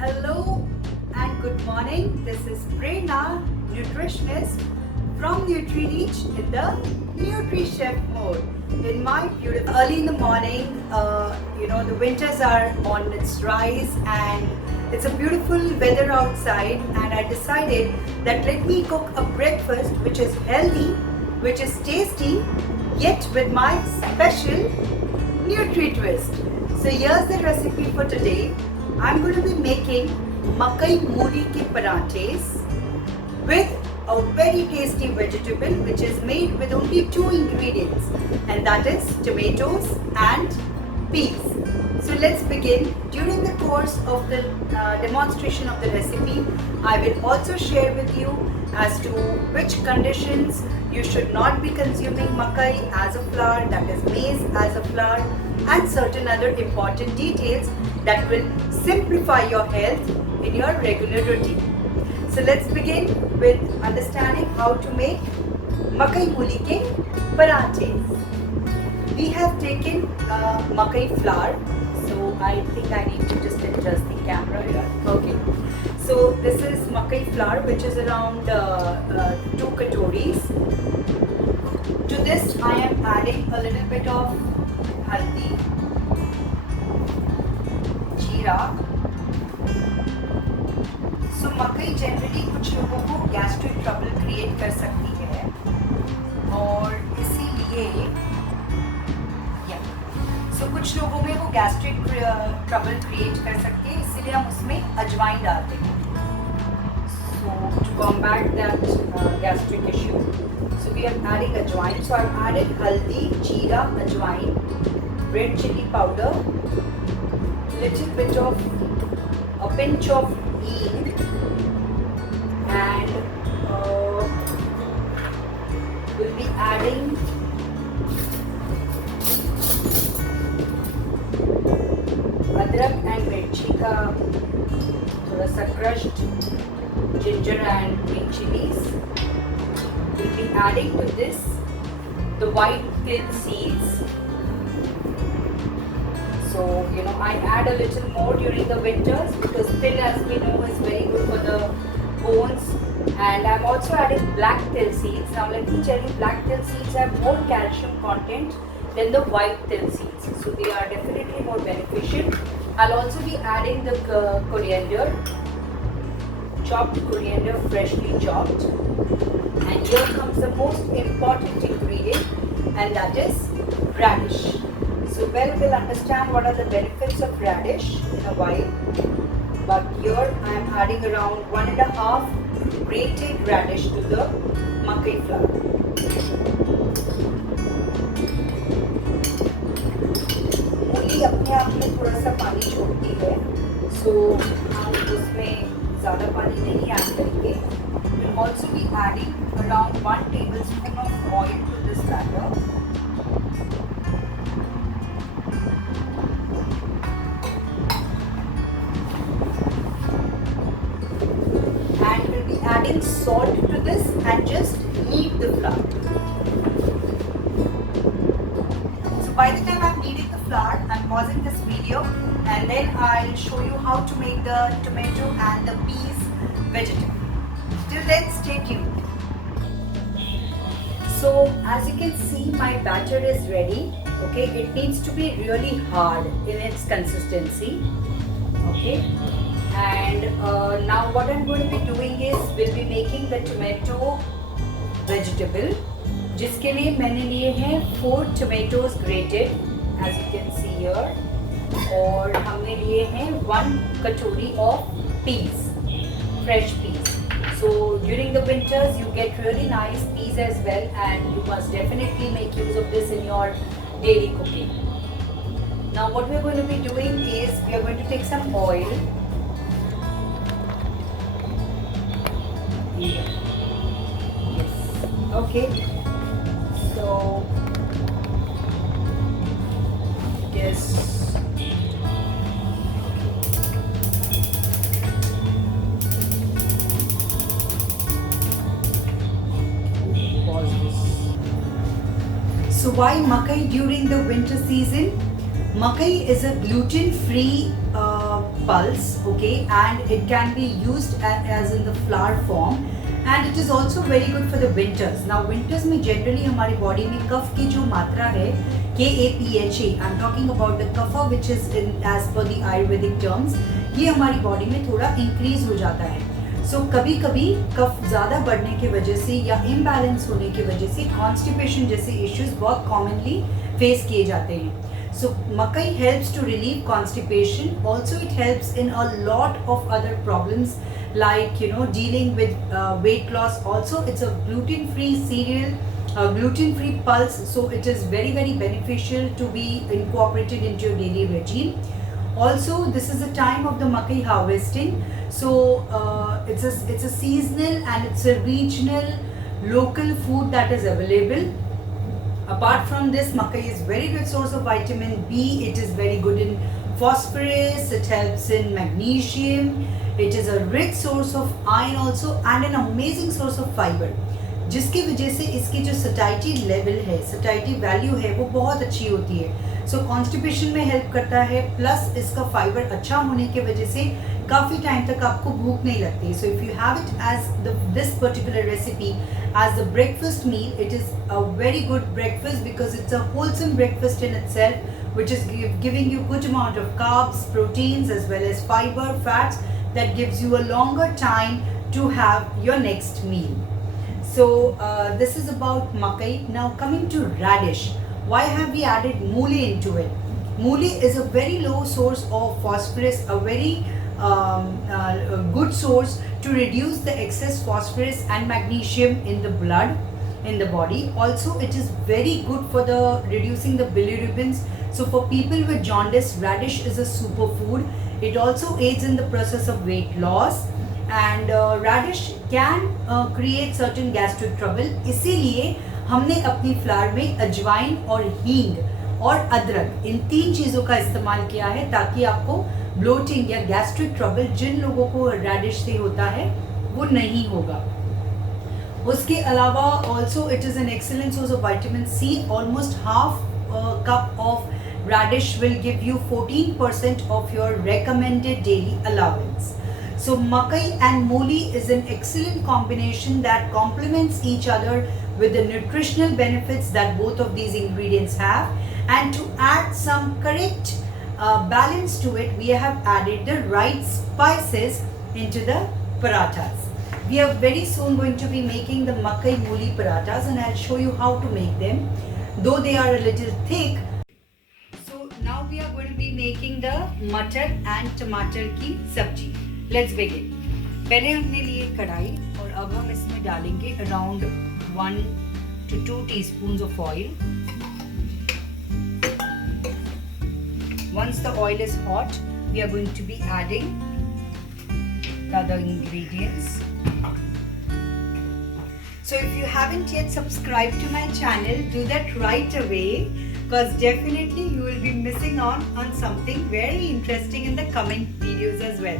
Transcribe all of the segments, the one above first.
Hello and good morning. This is Prerna, nutritionist from NutriReach in the NutriChef mode. In my beautiful early in the morning, the winters are on its rise and it's a beautiful weather outside, and I decided that let me cook a breakfast which is healthy, which is tasty, yet with my special Nutri twist. So here's the recipe for today. I'm going to be making makai mooli ke parathes with a very tasty vegetable which is made with only two ingredients, and that is tomatoes and peas. So let's begin. During the course of the demonstration of the recipe, I will also share with you as to which conditions you should not be consuming makai as a flour, that is maize as a flour, and certain other important details that will simplify your health in your regular routine. So let's begin with understanding how to make makai mooli ke parathes. We have taken makai flour. So I think I need to just adjust the camera here. Okay. So this is makai flour, which is around 2 katoris. To this I am adding a little bit of haldi, जीरा. So मकई generally कुछ लोगों को gastric trouble create कर सकती है, और इसीलिए कुछ लोगों में वो गैस्ट्रिक ट्रबल क्रिएट कर सकती है, इसीलिए हम उसमें अजवाइन डालते हैं. So to combat that gastric issue, so we are adding ajwain. So I've added haldi, jeera, ajwain, red chili powder, little bit of a pinch of ghee, and we'll be adding अदरक and मिर्ची का थोड़ा सा crushed ginger and green chilies. We'll be adding to this the white till seeds. So I add a little more during the winters because till, as we know, is very good for the bones. And I'm also adding black till seeds. Now let me tell you, black till seeds have more calcium content than the white till seeds, so they are definitely more beneficial. I'll also be adding the coriander, chopped coriander, freshly chopped. And here comes the most important ingredient, and that is radish. So we'll understand what are the benefits of radish in a while. But here I am adding around 1.5 grated radish to the makai flour. मूली अपने आप में थोड़ा सा पानी छोड़ती है, सो हम उसमें ज़्यादा पानी नहीं ऐड करेंगे. We'll also be adding around 1 tablespoon of oil to this batter. And we'll be adding salt to this and just knead the flour. So by the time I'm kneading the flour, I'm pausing this video and then I'll show you how to make the tomato and the peas vegetable. Till then, stay tuned. So as you can see, my batter is ready. Okay, it needs to be really hard in its consistency. Okay, and now what I'm going to be doing is we'll be making the tomato vegetable, जिसके लिए मैंने लिए हैं 4 tomatoes grated, as you can see here, और हमने लिए हैं 1 कटोरी of peas, fresh peas. So during the winters you get really nice peas as well, and you must definitely make use of this in your daily cooking. Now what we're going to be doing is we are going to take some oil. Yes. Okay. So yes. So why makai during the winter season? Makai is a gluten-free pulse, okay, and it can be used as in the flour form, and it is also very good for the winters. Now winters में generally हमारी body में कफ की जो मात्रा है KAPHA, I'm talking about the kapha which is in as per the Ayurvedic terms, ये हमारी body में थोड़ा increase हो जाता है. So कभी कभी कफ ज़्यादा बढ़ने की वजह से या imbalance होने की वजह से constipation जैसे issues बहुत commonly face किए जाते हैं. So makai helps to relieve constipation. Also it helps in a lot of other problems like dealing with weight loss. Also it's a gluten-free cereal, gluten-free pulse. So it is very beneficial to be incorporated into your daily regime. Also this is the time of the makai harvesting. So it's a seasonal and it's a regional local food that is available. Apart from this, makai is very good source of vitamin B. It is very good in phosphorus. It helps in magnesium. It is a rich source of iron also and an amazing source of fiber. जिसकी वजह से इसकी जो satiety level है, satiety value है, वो बहुत अच्छी होती है. So constipation में help करता है, plus इसका fiber अच्छा होने की वजह से काफ़ी टाइम तक आपको भूख नहीं लगती. So if you have it as this particular recipe as the breakfast meal, it is a very good breakfast because it's a wholesome breakfast in itself, which is giving you good amount of carbs, proteins as well as fiber, fats that gives you a longer time to have your next meal. So this is about makai. Now coming to radish, why have we added mooli into it? Mooli is a very low source of phosphorus, a very good source to reduce the excess phosphorus and magnesium in the blood, in the body. Also it is very good for the reducing the bilirubins. So for people with jaundice, radish is a superfood. It also aids in the process of weight loss, and radish can create certain gastric trouble. इसीलिए हमने अपनी flower में अजवाइन और हींग और अदरक इन 3 चीज़ों का इस्तेमाल किया है ताकि आपको ब्लोटिंग या गैस्ट्रिक ट्रबल जिन लोगों को रेडिश से होता है वो नहीं होगा. उसके अलावा also it is an excellent source of vitamin C. Almost half cup of radish will give you 14% of your recommended daily allowance. So makai and mooli is an excellent combination that complements each other with the nutritional benefits that both of these ingredients have. And to add some correct balance to it, we have added the right spices into the parathas. We are very soon going to be making the makai mooli parathas, and I'll show you how to make them, though they are a little thick. So now we are going to be making the मटर and टमाटर की सब्जी. Let's begin. पहले हमने लिए कढ़ाई और अब हम इसमें डालेंगे around 1 to 2 teaspoons of oil. Once the oil is hot, we are going to be adding the other ingredients. So if you haven't yet subscribed to my channel, do that right away, because definitely you will be missing on something very interesting in the coming videos as well.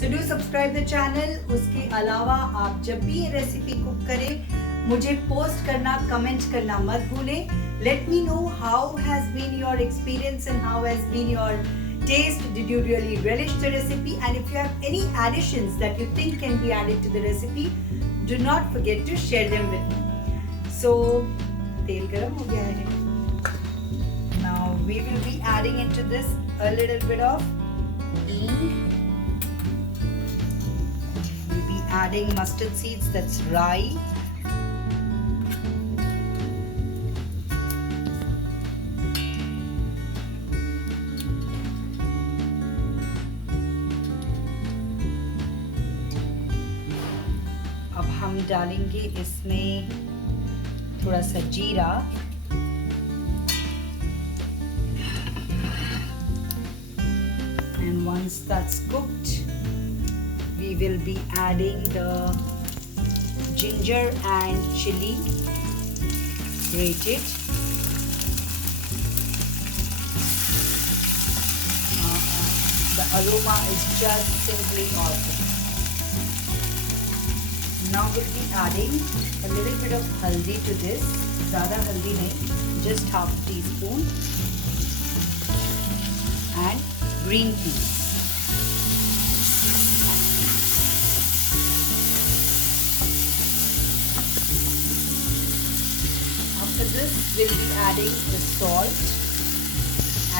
So do subscribe the channel. उसके अलावा आप जब भी ये recipe cook करें मुझे post करना, comment करना मत भूलें. Let me know how has been your experience and how has been your taste. Did you really relish the recipe? And if you have any additions that you think can be added to the recipe, do not forget to share them with me. So तेल गरम हो गया है. Now we will be adding into this a little bit of hing. We'll be adding mustard seeds, that's rye. अब हम डालेंगे इसमें थोड़ा सा जीरा. And once that's cooked, we will be adding the ginger and chili grated. The aroma is just simply awesome. Now we'll be adding a little bit of haldi to this. ज़्यादा haldi नहीं, just half a teaspoon. and green peas. After this, we'll be adding the salt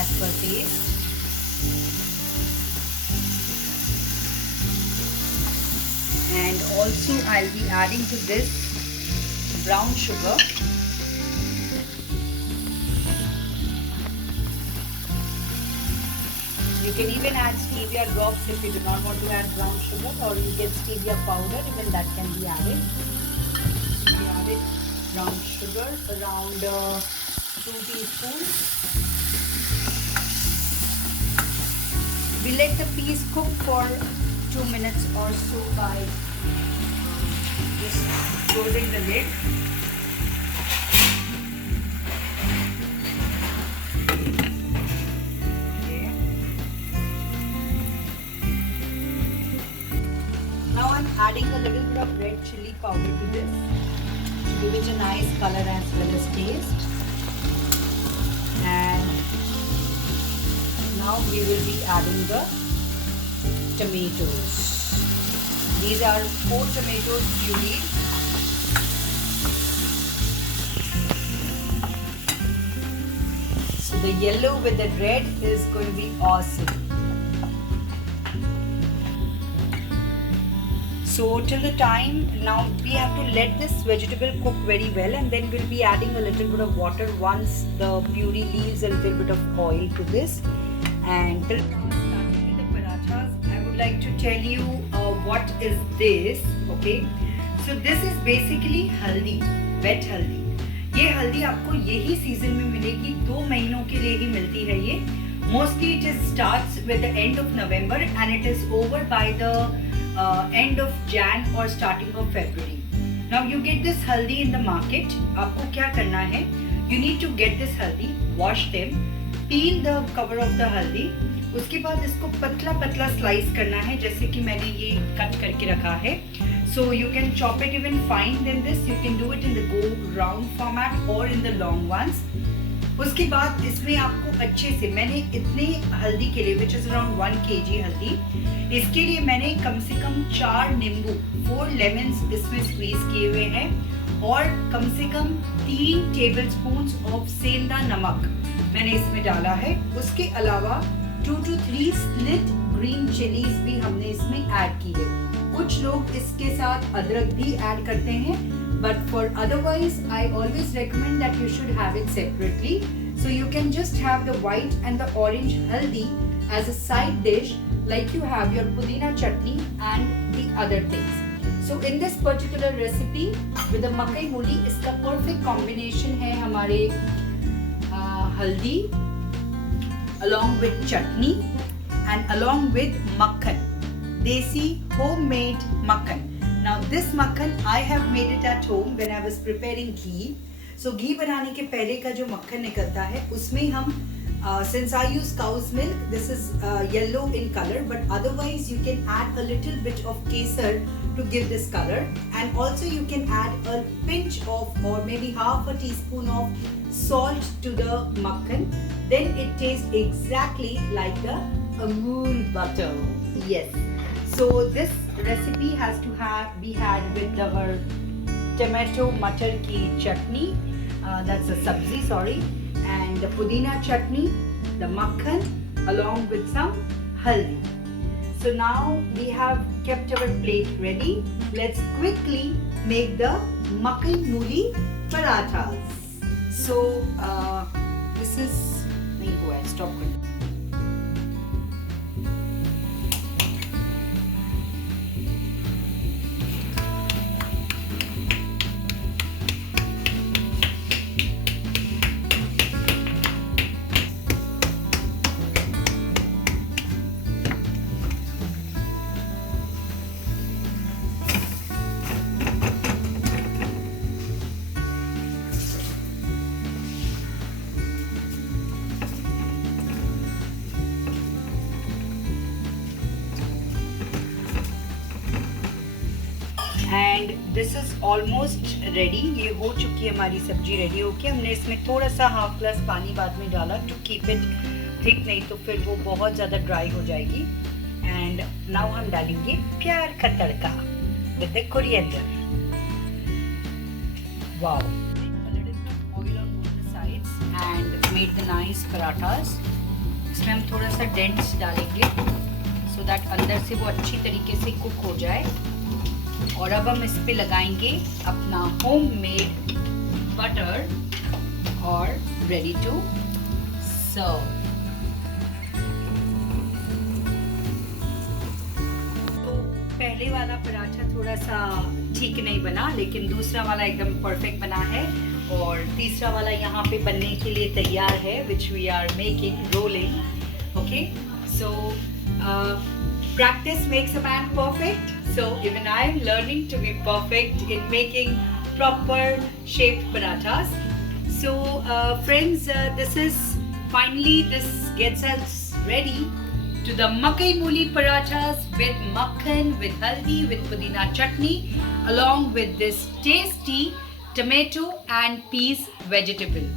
as per taste. And also I'll be adding to this brown sugar. You can even add stevia drops if you do not want to add brown sugar, or you get stevia powder, even that can be added. We added brown sugar around 2 teaspoons. We let the peas cook for 2 minutes or so by just closing the lid. Okay. Now I'm adding a little bit of red chili powder to this to give it a nice color as well as taste. And now we will be adding the tomatoes. These are 4 tomatoes pureed. So the yellow with the red is going to be awesome. So till the time, now we have to let this vegetable cook very well, and then we'll be adding a little bit of water once the puree leaves a little bit of oil to this. And till starting with the parathas, I would like to tell you what is this. Okay, so this is basically haldi, wet haldi. ये हल्दी आपको यही season में मिलेगी, 2 महीनों के लिए ही मिलती है ये. Mostly it is starts with the end of November and it is over by the end of Jan or starting of February. Now you get this haldi in the market. आपको क्या करना है? You need to get this haldi, wash them, peel the cover of the haldi. उसके बाद इसको पतला पतला slice करना है, जैसे कि मैंने ये कट करके रखा है. So you can chop it even fine than this. You can do it in the go round format or in the long ones. उसके बाद इसमें आपको अच्छे से, मैंने इतने हल्दी के लिए which is around 1 kg हल्दी, इसके लिए मैंने कम से कम 4 नींबू 4 lemons इसमें squeeze किए हुए हैं, और कम से कम 3 tablespoons of सेंधा नमक मैंने इसमें डाला है. उसके अलावा 2 to 3 split green chilies भी हमने इसमें ऐड की है. कुछ लोग इसके साथ अदरक भी ऐड करते हैं, but for otherwise I always recommend that you should have it separately. So you can just have the white and the orange haldi as a side dish, like you have your pudina chutney and the other things. So in this particular recipe with the makai mooli, इसका perfect combination है हमारे haldi along with chutney and along with makhan, desi homemade makhan. Now this makhan I have made it at home when I was preparing ghee. So ghee बनाने के पहले का जो मक्खन निकलता है उसमें हम since I use cow's milk, this is yellow in color, but otherwise you can add a little bit of kesar to give this color, and also you can add a pinch of or maybe half a teaspoon of salt to the makhan. Then it tastes exactly like the Amul butter. Yes. So this recipe has to be had with our tomato matar ki chutney, that's a sabzi, sorry, and the pudina chutney, the makhan along with some haldi. So now we have kept our plate ready. Let's quickly make the makai mooli parathas. So this is, go ahead, stop it. And this is almost ready. ये हो चुकी है हमारी सब्जी, ready होके. हमने इसमें थोड़ा सा हाफ ग्लास पानी बाद में डाला टू कीप इट थिक नहीं तो फिर वो बहुत ज़्यादा ड्राई हो जाएगी। एंड नाउ हम डालेंगे प्यार का तड़का with the coriander. Wow, oil on both the sides and made the nice parathas. इसमें हम थोड़ा सा डेंट्स डालेंगे सो दैट अंदर से वो अच्छी तरीके से कुक हो जाए। और अब हम इस पे लगाएंगे अपना होममेड बटर और रेडी टू सर्व। पहले वाला पराठा थोड़ा सा ठीक नहीं बना, लेकिन दूसरा वाला एकदम परफेक्ट बना है। और तीसरा वाला यहाँ पे बनने के लिए तैयार है, which we are making rolling. Okay, so practice makes a man perfect. So even I am learning to be perfect in making proper shaped parathas. So friends, this gets us ready to the makai mooli parathas with makhan, with haldi, with pudina chutney, along with this tasty tomato and peas vegetable.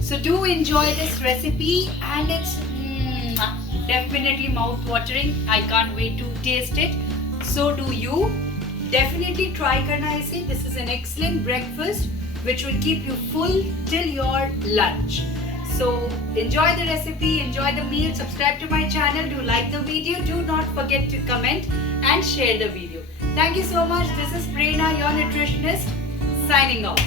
So do enjoy this recipe, and it's definitely mouth watering. I can't wait to taste it. So do you. Definitely try karna ise. This is an excellent breakfast which will keep you full till your lunch. So enjoy the recipe, enjoy the meal, subscribe to my channel, do like the video, do not forget to comment and share the video. Thank you so much. This is Prerna, your nutritionist, signing off.